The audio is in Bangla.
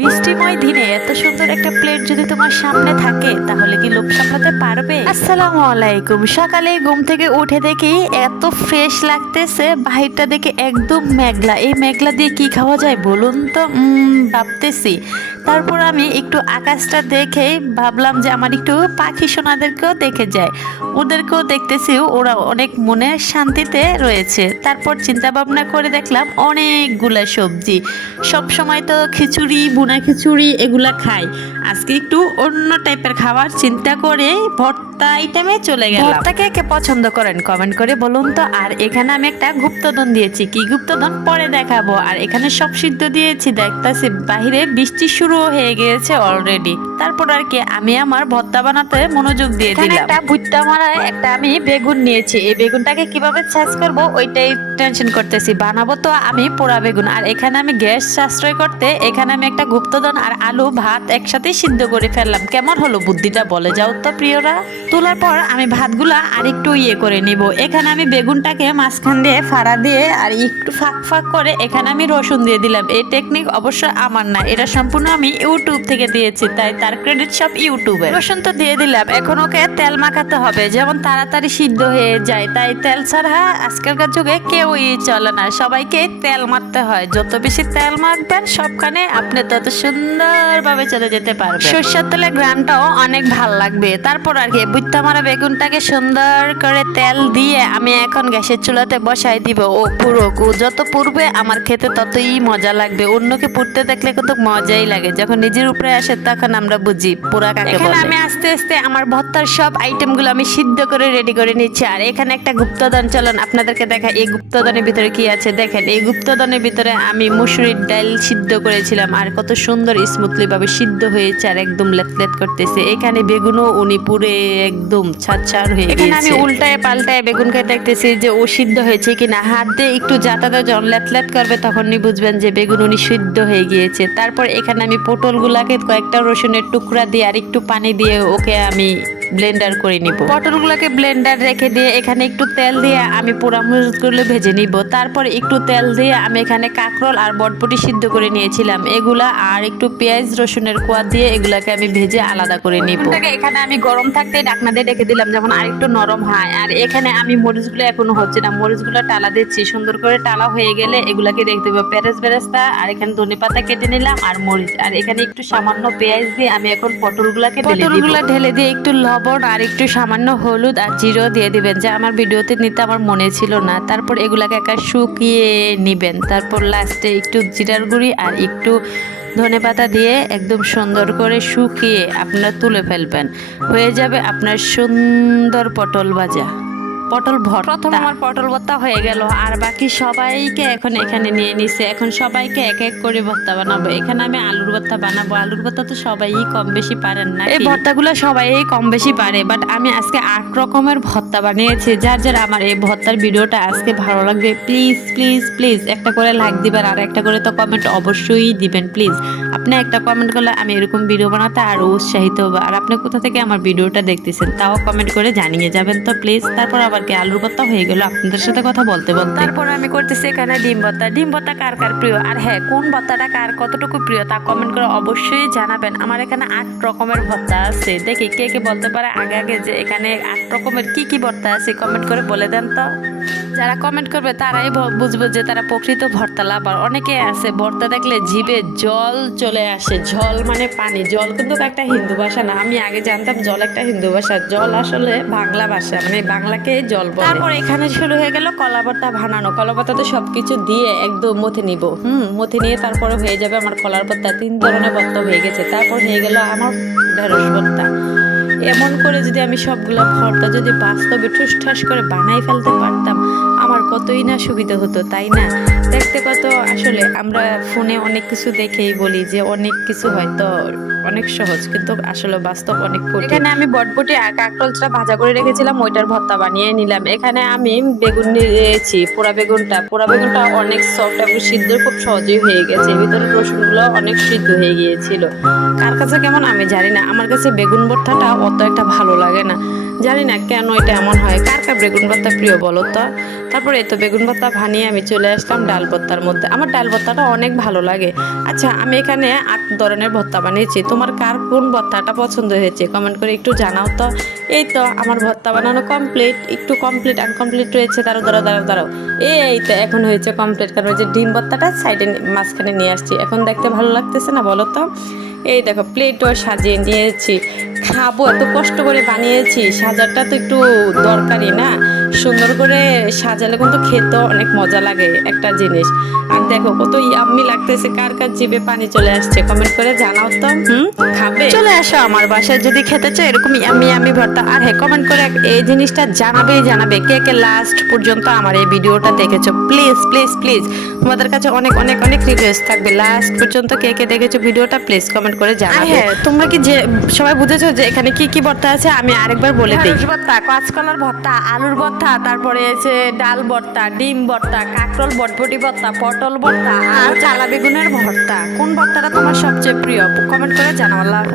বৃষ্টিময় দিনে এত সুন্দর একটা প্লেট যদি তোমার সামনে থাকে তাহলে কি লোভ সামলাতে পারবে? আসসালামু আলাইকুম। সকালে ঘুম থেকে উঠে দেখি এত ফ্রেশ লাগতেছে, বাহিরটা দেখে একদম মেঘলা। এই মেঘলা দিয়ে কি খাওয়া যায় বলুন তো? ভাবতেছি। তারপর আমি একটু আকাশটা দেখেই ভাবলাম যে আমার একটু পাখি সোনাদেরকেও দেখে যায়, ওদেরকেও দেখতেছি, ওরা অনেক মনের শান্তিতে রয়েছে। তারপর চিন্তা ভাবনা করে দেখলাম অনেকগুলা সবজি। সব সময় তো খিচুড়ি, ভুনা খিচুড়ি এগুলা খাই, আজকে একটু অন্য টাইপের খাবার চিন্তা করে ভর্তা আইটেমে চলে গেলাম। ভর্তা কে কে পছন্দ করেন কমেন্ট করে বলুন তো। আর এখানে আমি একটা গুপ্তধন দিয়েছি, কি গুপ্তধন পরে দেখাবো। আর এখানে সব সিদ্ধ দিয়েছি, দেখতেছি বাহিরে বৃষ্টি শুরু হয়ে গিয়েছে অলরেডি। তারপর আর কি আমি আমার ভর্তা বানাতে মনোযোগ দিয়ে দিলাম। একটা ভুট্টা মারা একটা আমি বেগুন নিয়েছি, এই বেগুনটাকে কিভাবে সাইজ করব ওইটাই টেনশন করতেছি। বানাবো তো আমি পোড়া বেগুন। আর এখানে আমি গ্যাস সাশ্রয় করতে এখানে আমি একটা গুপ্তধন আর আলু ভাত একসাথে সিদ্ধ করে ফেললাম। কেমন হলো বুদ্ধিটা বলে যাও তো প্রিয়রা? তোলার পর আমি ভাতগুলা আর একটু করে নিব। এখানে আমি বেগুনটাকে মাঝখান দিয়ে ফাড়া দিয়ে আর একটু ফাঁক ফাঁক করে এখানে আমি রসুন দিয়ে দিলাম। এই টেকনিক অবশ্য আমার না, এটা সম্পূর্ণ আমি ইউটিউব থেকে দিয়েছি, তাই তার ক্রেডিট সব ইউটিউবে। রসুন তো দিয়ে দিলাম, এখন ওকে তেল মাখাতে হবে যেমন তাড়াতাড়ি সিদ্ধ হয়ে যায়। তাই তেল ছাড়া আজকালকার যুগে কেউই চলে না, সবাইকে তেল মারতে হয়। যত বেশি তেল মাখবেন সবখানে আপনি তত সুন্দরভাবে চলে যেতে পারবেন। সরষের তেলের গ্রানটাও অনেক ভাল লাগবে। তারপর আর কি বুঝতে মারা বেগুনটাকে সুন্দর করে তেল দিয়ে আমি এখন গ্যাসের চুলাতে বসাই দিব। ও পুরো যত পুড়বে আমার খেতে ততই মজা লাগবে। অন্যকে পুড়তে দেখলে কিন্তু মজাই লাগে, যখন নিজের উপরে আসে তখন আমরা বুঝি পুরা কাকে বলে। আমি আস্তে আস্তে আমার ভর্তার সব আইটেমগুলো আমি সিদ্ধ করে রেডি করে নিচ্ছি। আর এখানে একটা গুপ্তধন, চলুন আপনাদেরকে দেখা এই গুপ্তধনের ভিতরে কি আছে। দেখেন, এই গুপ্তধনের ভিতরে আমি মুসুরির ডাল সিদ্ধ করেছিলাম, আর কত সুন্দর স্মুথলি ভাবে সিদ্ধ হয়েছে আর একদম লেতলেত করতেছে। এখানে বেগুনও উনি পুরে একদম ছাড় হয়ে গেছে। এখানে আমি উল্টায় পাল্টায় বেগুন খেয়ে দেখতেছি যে ও সিদ্ধ হয়েছে কিনা। হাত দিয়ে একটু জাতাতে যখন লেতলেত করবে তখনই বুঝবেন যে বেগুন উনি সিদ্ধ হয়ে গিয়েছে। তারপর এখানে আমি পটলগুলাকে কয়েকটা রসুনের টুকরা দিয়ে আর একটু পানি দিয়ে ওকে আমি ব্লেন্ডার করে নিব। পটলগুলোকে ব্লেন্ডার রেখে দিয়ে এখানে একটু তেল দিয়ে আমি পোড়া মরিচগুলো ভেজে নিব। তারপর একটু তেল দিয়ে আমি এখানে কাঁকরোল আর বটবটি সিদ্ধ করে নিয়েছিলাম এগুলা, আর একটু পেঁয়াজ রসুনের কোয়া দিয়ে এগুলাকে আমি ভেজে আলাদা করে নিব। এখানে আমি গরম থাকতে ঢাকনা দিয়ে রেখে দিলাম যেমন আর একটু নরম হয়। আর এখানে আমি মরিচগুলো এখনো হচ্ছে না, মরিচগুলো টালা দিচ্ছি। সুন্দর করে টালা হয়ে গেলে এগুলাকে রেখে দেবো পেরেস বেরেস্তা। আর এখানে ধনেপাতা কেটে নিলাম আর মরিচ, আর এখানে একটু সামান্য পেঁয়াজ দিয়ে আমি এখন পটলগুলাকে ঢেলে দিয়ে একটু লবণ আর একটু সামান্য হলুদ আর জিরো দিয়ে দিবেন, যা আমার ভিডিওতে নিতে আমার মনে ছিল না। তারপর এগুলাকে একা শুকিয়ে নিবেন। তারপর লাস্টে একটু জিরার গুঁড়ি আর একটু ধনেপাতা দিয়ে একদম সুন্দর করে শুকিয়ে আপনারা তুলে ফেলবেন। হয়ে যাবে আপনার সুন্দর পটল ভাজা, পটল ভর্তা। প্রথম আমার পটল ভর্তা হয়ে গেল, আর বাকি সবাইকে এখন এখানে নিয়ে নিছে। এখন সবাইকে এক এক করে ভর্তা বানাবো। এখানে আমি আলুর ভর্তা বানাবো। আলুর ভর্তা তো সবাই কম বেশি পারেন না, এই ভর্তাগুলো সবাই কম বেশি পারে, বাট আমি আজকে 8 রকমের ভর্তা বানিয়েছি। যার যার আমার এই ভর্তার ভিডিওটা আজকে ভালো লাগবে প্লিজ প্লিজ প্লিজ একটা করে লাইক দিবেন, আর একটা করে তো কমেন্ট অবশ্যই দিবেন প্লিজ। আপনি একটা কমেন্ট করলে আমি এরকম ভিডিও বানাতে আরো উৎসাহিত হবো। আর আপনি কোথা থেকে আমার ভিডিওটা দেখতেছেন তাও কমেন্ট করে জানিয়ে যাবেন তো প্লিজ। তারপর আবার কি আলুর ভর্তা হয়ে গেল আপনাদের সাথে কথা বলতে বলতে। তারপর আমি করতেছি এখানে ডিম ভর্তা। ডিম ভর্তা কার কার প্রিয়, আর হ্যাঁ কোন ভর্তাটা কার কতটুকু প্রিয় তা কমেন্ট করে অবশ্যই জানাবেন। আমার এখানে 8 রকমের ভর্তা আছে, দেখি কে কে বলতে পারে আগে আগে যে এখানে 8 রকমের কি কি ভর্তা আছে কমেন্ট করে বলে দেন তো। যারা কমেন্ট করবে তারাই বুঝবো যে তারা প্রকৃত ভর্তা লাভার। অনেকে আছে ভর্তা দেখলে জিভে জল চলে আসে। জল মানে পানি, জল কিন্তু একটা হিন্দু ভাষা না। আমি আগে জানতাম জল একটা হিন্দু ভাষা, জল আসলে বাংলা ভাষা, মানে বাংলাকে জল বলে। তারপর এখানে শুরু হয়ে গেল কলা ভর্তা বানানো। কলা ভর্তাতে সবকিছু দিয়ে একদম মথে নিব। মথে নিয়ে তারপরে হয়ে যাবে আমার কলার ভর্তা। 3 ধরনের ভর্তা হয়ে গেছে। তারপর হয়ে গেল আমার ঢেঁড়স ভর্তা। এমন করে যদি আমি সবগুলো ভর্তা যদি বাস্তবে ঠুসঠাস করে বানাই ফেলতে পারতাম আমার কতই না সুবিধা হতো, তাই না? দেখতে কত আসলে আমরা ফোনে অনেক কিছু দেখেই বলি যে অনেক কিছু হয়তো অনেক সহজ, কিন্তু আসলে বাস্তব অনেক কঠিন। এখানে আমি বটবটি আর কাঁকরোলটা ভাজা করে রেখেছিলাম, ওইটার ভর্তা বানিয়ে নিলাম। এখানে আমি বেগুন নিয়েছি, পোড়া বেগুনটা অনেক সফট এবং সিদ্ধ খুব সহজেই হয়ে গেছে। ভিতরে রসুনগুলো অনেক সিদ্ধ হয়ে গিয়েছিল। কার কাছে কেমন আমি জানি না, আমার কাছে বেগুন ভর্তাটা অত একটা ভালো লাগে না। জানি না কেন এটা এমন হয়, কার কার বেগুন ভর্তা প্রিয় বলো তো। তারপরে এই তো বেগুন ভর্তা বানিয়ে আমি চলে আসলাম ডাল ভর্তার মধ্যে। আমার ডাল ভর্তাটা অনেক ভালো লাগে। আচ্ছা, আমি এখানে 8 ধরনের ভর্তা বানিয়েছি। তোমার কার কোন ভর্তাটা পছন্দ হয়েছে কমেন্ট করে একটু জানাও তো। এই তো আমার ভর্তা বানানো কমপ্লিট, একটু কমপ্লিট আনকমপ্লিট রয়েছে। দাঁড়াও। এই তো এখন হয়েছে কমপ্লিট। কারণ ওই যে ডিম ভর্তাটা সাইডে মাঝখানে নিয়ে আসছি, এখন দেখতে ভালো লাগতেছে না বলো তো। এই দেখো প্লেটও সাজিয়ে নিয়েছি, খাবো এত কষ্ট করে বানিয়েছি, সাজাটা তো একটু দরকারি না। সুন্দর করে সাজালে কিন্তু খেতে অনেক মজা লাগে একটা জিনিস। আর দেখো কত ইয়াম্মি লাগতেছে, কার কার জিভে পানি চলে আসছে কমেন্ট করে জানাও তো। খাবে? চলে আসো আমার বাসায় যদি খেতে চাও এরকম ইয়াম্মি ইয়াম্মি ভর্তা। আর হ্যাঁ, কমেন্ট করে এই জিনিসটা জানাবে কে কে লাস্ট পর্যন্ত আমার এই ভিডিওটা দেখেছো। প্লিজ প্লিজ প্লিজ তোমাদের কাছে অনেক অনেক অনেক রিকোয়েস্ট থাকবে, লাস্ট পর্যন্ত কে কে দেখেছো ভিডিওটা প্লিজ কমেন্ট করে জানাবে। হ্যাঁ, তোমরা কি যে সবাই বুঝেছো যে এখানে কি কি ভর্তা আছে? আমি আরেকবার বলে দিই। ভর্তা, কাঁচকলার ভর্তা, আলুর ভর্তা, তারপরে আছে ডাল ভর্তা, ডিম ভর্তা, কাঁকরোল বটবটি ভর্তা, পটল ভর্তা আর কালা বেগুনের ভর্তা। কোন ভর্তাটা তোমার সবচেয়ে প্রিয় কমেন্ট করে জানাও। আল্লাহ হাফেজ।